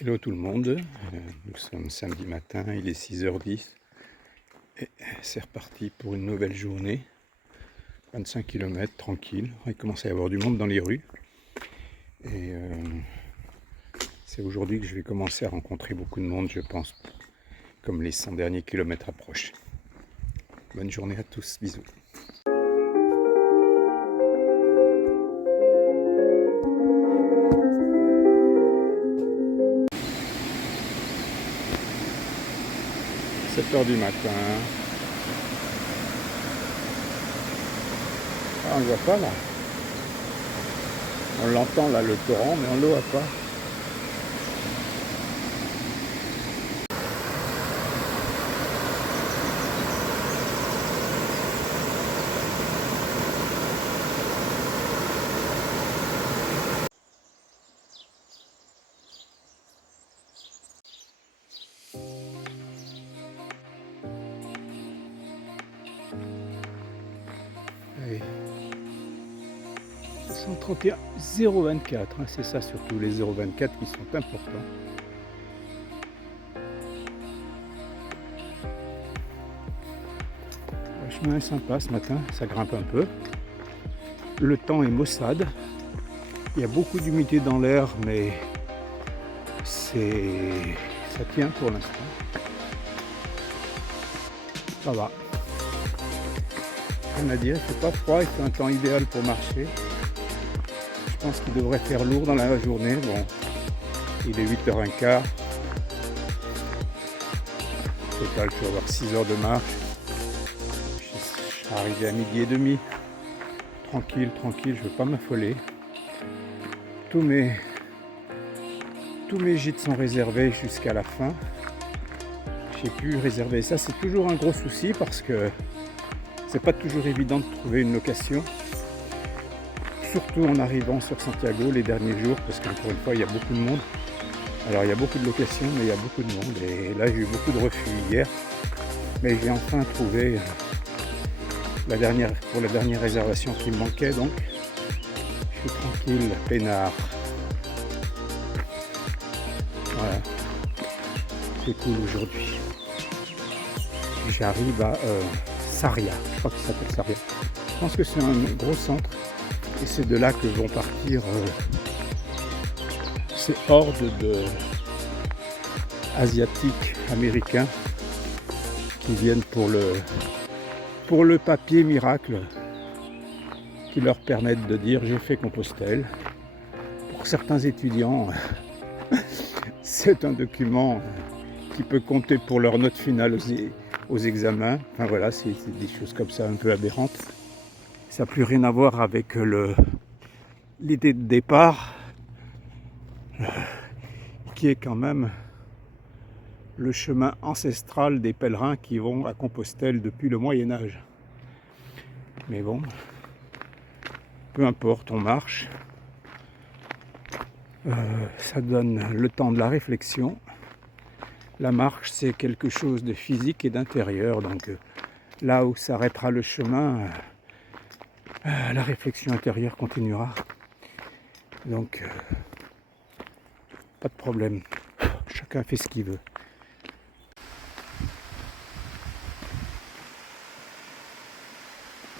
Hello tout le monde, nous sommes samedi matin, il est 6h10 et c'est reparti pour une nouvelle journée, 25 km tranquille, il commence à y avoir du monde dans les rues et c'est aujourd'hui que je vais commencer à rencontrer beaucoup de monde je pense, comme les 100 derniers kilomètres approchent. Bonne journée à tous, bisous. 7h du matin. Ah, on le voit pas là. On l'entend là, le torrent, mais on le voit pas. Allez. 131 024, hein, c'est ça surtout les 024 qui sont importants. Le chemin est sympa ce matin, ça grimpe un peu. Le temps est maussade. Il y a beaucoup d'humidité dans l'air, mais ça tient pour l'instant. Ça va. Rien à dire, il fait pas froid, il fait un temps idéal pour marcher. Je pense qu'il devrait faire lourd dans la journée. Bon, il est 8h15. Au total, je vais avoir 6 heures de marche. Je serai arrivé à 12h30. Tranquille, je ne veux pas m'affoler. Tous mes gîtes sont réservés jusqu'à la fin. J'ai pu réserver ça. C'est toujours un gros souci parce que c'est pas toujours évident de trouver une location. Surtout en arrivant sur Santiago les derniers jours, parce qu'encore une fois, il y a beaucoup de monde. Alors, il y a beaucoup de locations, mais il y a beaucoup de monde. Et là, j'ai eu beaucoup de refus hier. Mais j'ai enfin trouvé pour la dernière réservation qui me manquait. Donc, je suis tranquille, peinard. Voilà. C'est cool aujourd'hui. J'arrive à Sarria. Je crois que ça s'appelle Sarria. Je pense que c'est un gros centre. Et c'est de là que vont partir ces hordes asiatiques, américains qui viennent pour le papier miracle qui leur permettent de dire j'ai fait Compostelle. Pour certains étudiants, c'est un document qui peut compter pour leur note finale aux examens. Enfin voilà, c'est des choses comme ça un peu aberrantes. Ça n'a plus rien à voir avec l'idée de départ, qui est quand même le chemin ancestral des pèlerins qui vont à Compostelle depuis le Moyen-Âge. Mais bon, peu importe, on marche. Ça donne le temps de la réflexion. La marche, c'est quelque chose de physique et d'intérieur. Donc là où s'arrêtera le chemin, la réflexion intérieure continuera. Donc, pas de problème. Chacun fait ce qu'il veut.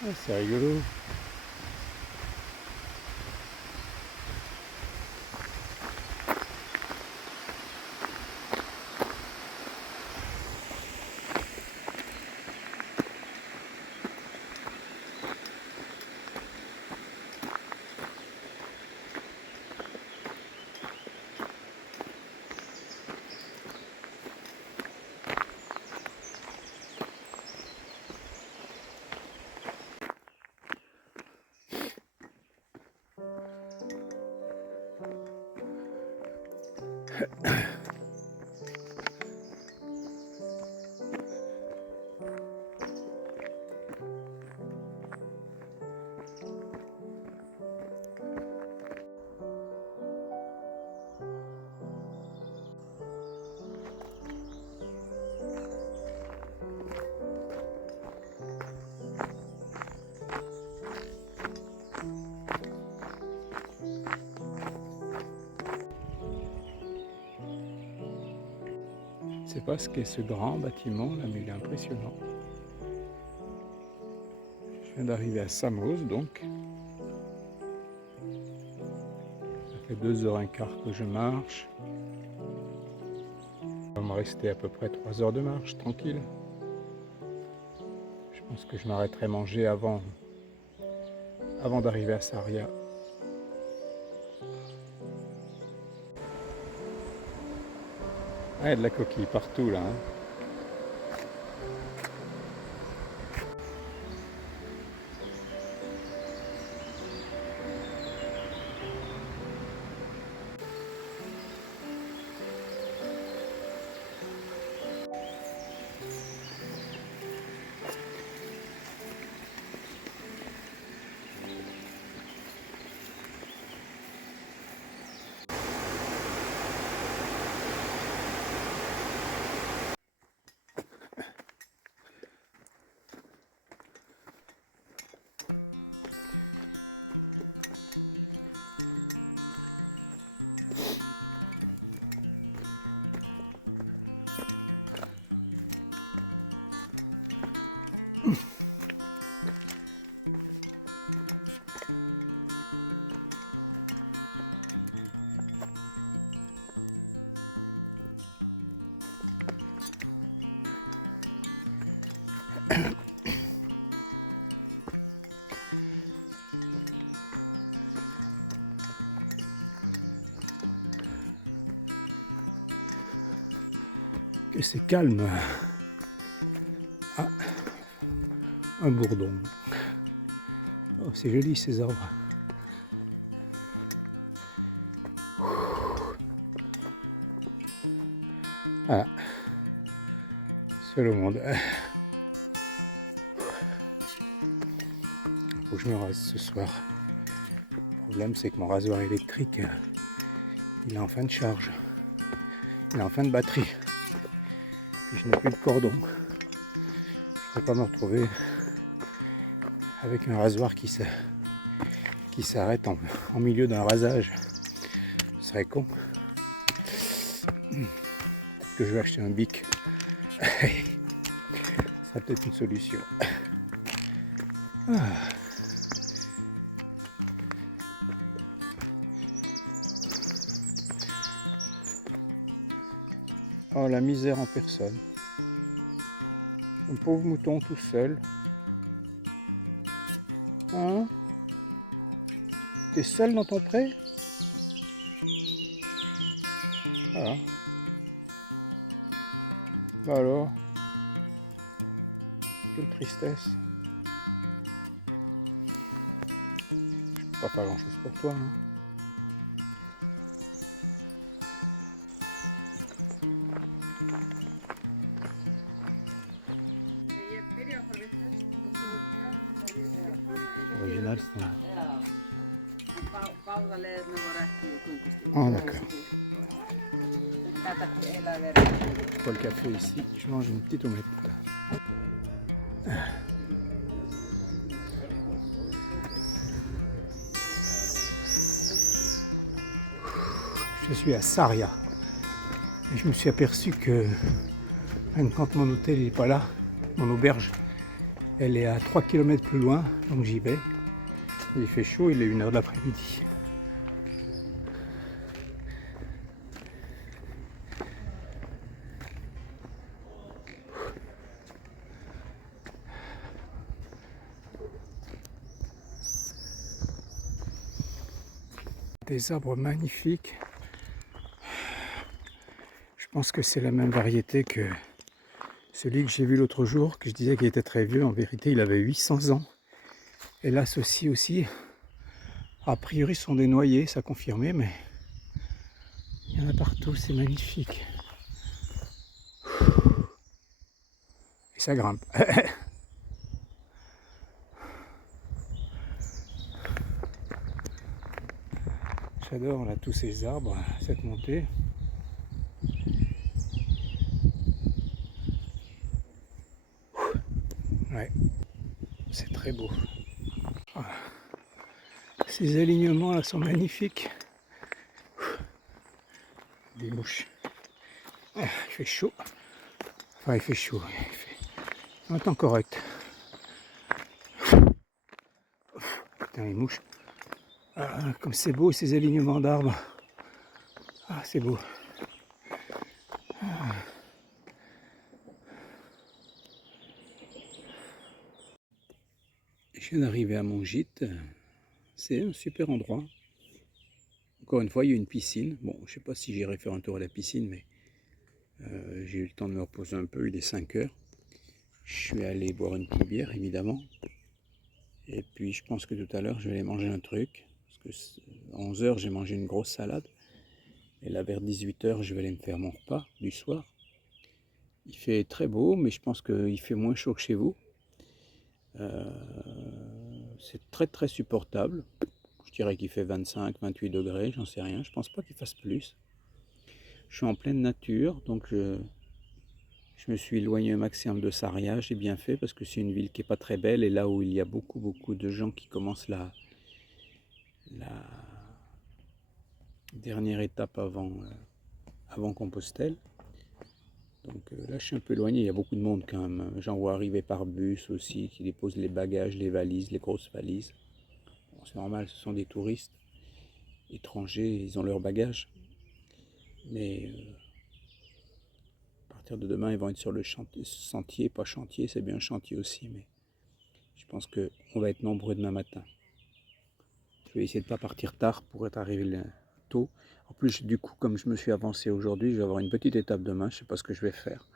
Ah, c'est rigolo. sais pas ce qu'est ce grand bâtiment là, mais il est impressionnant. Je viens d'arriver à Samos donc. Ça fait 2h15 que je marche. Il va me rester à peu près 3 heures de marche, tranquille. Je pense que je m'arrêterai manger avant d'arriver à Sarria. Ah, il y a de la coquille partout là. Hein. Que c'est calme. Ah, un bourdon. Oh, c'est joli ces arbres. Voilà. Seul au monde. Il faut que je me rase ce soir. Le problème c'est que mon rasoir électrique, il est en fin de charge. Il est en fin de batterie. Puis je n'ai plus de cordon. Je ne vais pas me retrouver avec un rasoir qui s'arrête en milieu d'un rasage. Ce serait con. Peut-être que je vais acheter un bic. Ça sera peut-être une solution. Ah. Oh, la misère en personne. Un pauvre mouton tout seul. Hein? T'es seul dans ton pré? Voilà. Bah alors, quelle tristesse. Je peux pas faire grand chose pour toi. Hein. Original, c'est un... Oh, d'accord. Pour le café ici, je mange une petite omelette. Je suis à Sarria. Et je me suis aperçu que même quand mon hôtel n'est pas là, mon auberge, elle est à 3 km plus loin, donc j'y vais. Il fait chaud, il est 1h de l'après-midi. Des arbres magnifiques. Je pense que c'est la même variété que celui que j'ai vu l'autre jour, que je disais qu'il était très vieux. En vérité, il avait 800 ans. Et là, ceux-ci aussi, a priori, sont des noyers, ça confirmé, mais il y en a partout, c'est magnifique. Et ça grimpe. J'adore là tous ces arbres, cette montée. Ouais, c'est très beau. Voilà. Ces alignements là sont magnifiques. Des mouches. Ah, il fait chaud. Enfin, il fait chaud. Il fait un temps correct. Putain, les mouches. Ah, comme c'est beau ces alignements d'arbres. Ah, c'est beau. Je viens d'arriver à mon gîte. C'est un super endroit. Encore une fois, il y a une piscine. Bon, je sais pas si j'irai faire un tour à la piscine, mais j'ai eu le temps de me reposer un peu. Il est 5 heures. Je suis allé boire une petite bière, évidemment. Et puis, je pense que tout à l'heure, je vais aller manger un truc. Parce que à 11 heures, j'ai mangé une grosse salade. Et là, vers 18 heures, je vais aller me faire mon repas du soir. Il fait très beau, mais je pense qu'il fait moins chaud que chez vous. C'est très très supportable. Je dirais qu'il fait 25, 28 degrés, j'en sais rien. Je pense pas qu'il fasse plus. Je suis en pleine nature, donc je me suis éloigné un maximum de Sarria. J'ai bien fait parce que c'est une ville qui n'est pas très belle et là où il y a beaucoup de gens qui commencent la dernière étape avant Compostelle. Donc là, je suis un peu éloigné. Il y a beaucoup de monde quand même. J'en vois arriver par bus aussi qui déposent les bagages, les valises, les grosses valises. Bon, c'est normal, ce sont des touristes étrangers, ils ont leurs bagages. Mais à partir de demain, ils vont être sur le sentier, pas chantier, c'est bien chantier aussi, mais je pense qu'on va être nombreux demain matin. Je vais essayer de ne pas partir tard pour être arrivé tôt. En plus, du coup, comme je me suis avancé aujourd'hui, je vais avoir une petite étape demain, je ne sais pas ce que je vais faire.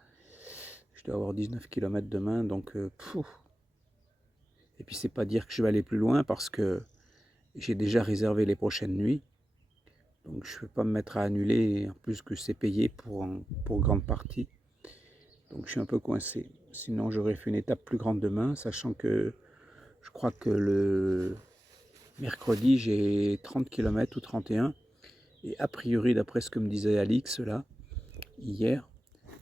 Je dois avoir 19 km demain, donc et puis c'est pas dire que je vais aller plus loin parce que j'ai déjà réservé les prochaines nuits. Donc je ne vais pas me mettre à annuler, en plus que c'est payé pour grande partie. Donc je suis un peu coincé. Sinon j'aurais fait une étape plus grande demain, sachant que je crois que le mercredi j'ai 30 km ou 31. Et a priori, d'après ce que me disait Alix là, hier,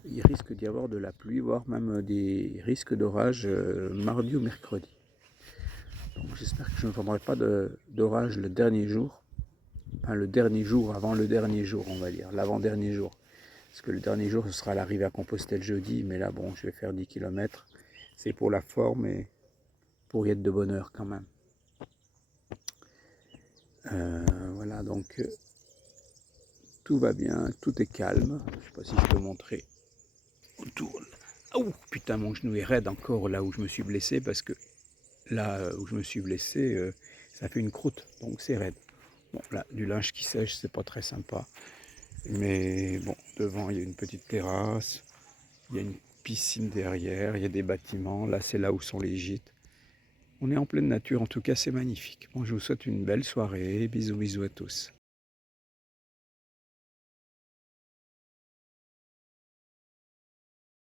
il risque d'y avoir de la pluie, voire même des risques d'orage mardi ou mercredi. Donc j'espère que je ne prendrai pas d'orage le dernier jour. Enfin le dernier jour avant le dernier jour, on va dire, l'avant-dernier jour. Parce que le dernier jour, ce sera l'arrivée à Compostelle jeudi, mais là, bon, je vais faire 10 km. C'est pour la forme et pour y être de bonne heure quand même. Voilà, donc tout va bien, tout est calme. Je ne sais pas si je peux montrer autour. Oh putain, mon genou est raide encore là où je me suis blessé parce que là où je me suis blessé, ça fait une croûte, donc c'est raide. Bon, là, du linge qui sèche, c'est pas très sympa. Mais bon, devant, il y a une petite terrasse, il y a une piscine derrière, il y a des bâtiments. Là, c'est là où sont les gîtes. On est en pleine nature, en tout cas, c'est magnifique. Bon, je vous souhaite une belle soirée. Bisous, bisous à tous.